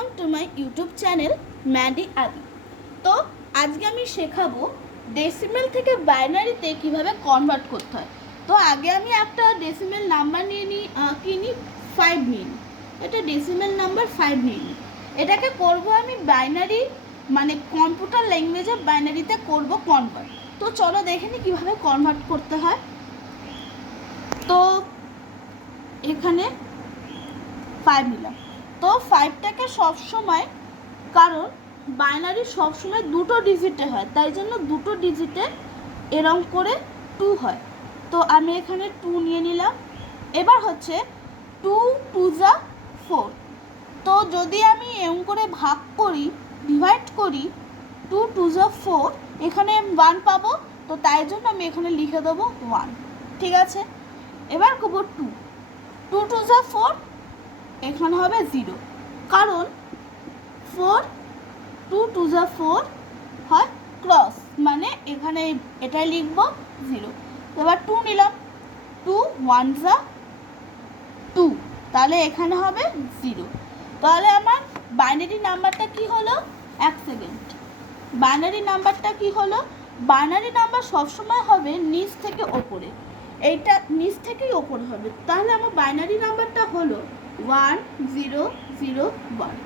Welcome to my YouTube channel Maddie আদি। তো আজকে আমি শেখাবো ডেসিমেল থেকে বাইনারিতে কিভাবে কনভার্ট করতে হয়। তো আগে আমি একটা ডেসিমেল নাম্বার নিয়ে নিই 5 নিই, এটা ডেসিমেল নাম্বার 5 নিয়ে নিই। এটাকে করব আমি বাইনারি মানে কম্পিউটার ল্যাঙ্গুয়েজে বাইনারিতে করব কনভার্ট। তো চলো দেখে নিই কীভাবে কনভার্ট করতে হয়। তো এখানে 5 নিলাম। তো 5টাকে সবসময়, কারণ বাইনারি সবসময় দুটো ডিজিটে হয়, তাই জন্য দুটো ডিজিটে এরম করে 2 হয়। তো আমি এখানে 2 নিয়ে নিলাম। এবার হচ্ছে 2 2 যা 4। তো যদি আমি এরম করে ভাগ করি, ডিভাইড করি, 2 2 যা 4, এখানে 1 পাবো। তো তাই জন্য আমি এখানে লিখে দেবো 1। ঠিক আছে, এবার করবো 2 2 2 যা 4, এখানে হবে 0, কারণ 4 2 2 যা 4 হয় ক্রস, মানে এখানে এটাই লিখবো 0। এবার 2 নিলাম, 2 1 যা 2, তাহলে এখানে হবে 0। তাহলে আমার বাইনারি নাম্বারটা কি হলো, এক সেকেন্ড, বাইনারি নাম্বারটা কি হলো, বাইনারি নাম্বার সবসময় হবে নিচ থেকে ওপরে, এইটা নিচ থেকেই ওপরে হবে। তাহলে আমার বাইনারি নাম্বারটা হলো 1 0 0 1।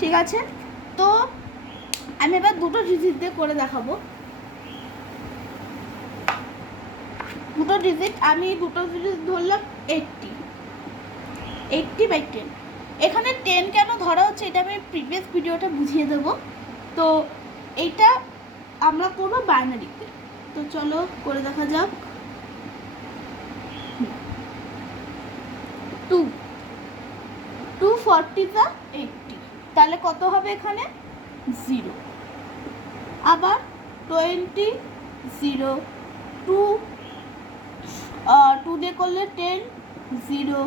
ঠিক আছে, তো আমি এবার দুটো ডিজিট দিয়ে করে দেখাবো। দুটো ডিজিট ধরলাম 80/10। এখানে 10 কেন ধরা হচ্ছে এটা আমি প্রিভিয়াস ভিডিওটা বুঝিয়ে দেবো। তো এইটা আমরা করবো বাইনারিতে। তো চলো করে দেখা যাক। 2 240 যা 80, তাহলে কত হবে এখানে 0। আবার 20 0 2 2 দিয়ে করলে 10 0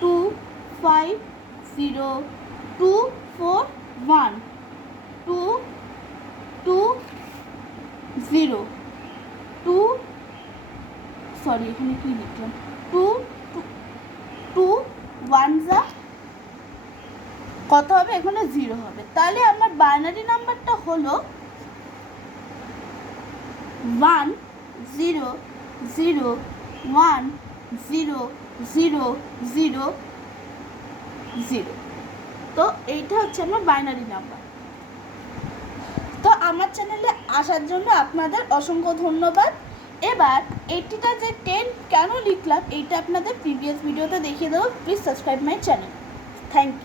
2 5 0 2 4 1 2 2 0 2, সরি এখানে কি লিখলাম, 2 2 1 যা কত হবে, এখানে 0 হবে। তাহলে আমার বাইনারি নাম্বারটা হলো 1 0 0 1 0 0 0 0। তো এইটা হচ্ছে আমার বাইনারি নাম্বার। তো আমার চ্যানেলে আসার জন্য আপনাদের অসংখ্য ধন্যবাদ। এবার 80টা যে 10 কেন লিখলাম এইটা আপনাদের প্রিভিয়াস ভিডিওতে দেখিয়ে দেবো। Please subscribe my channel. Thank you.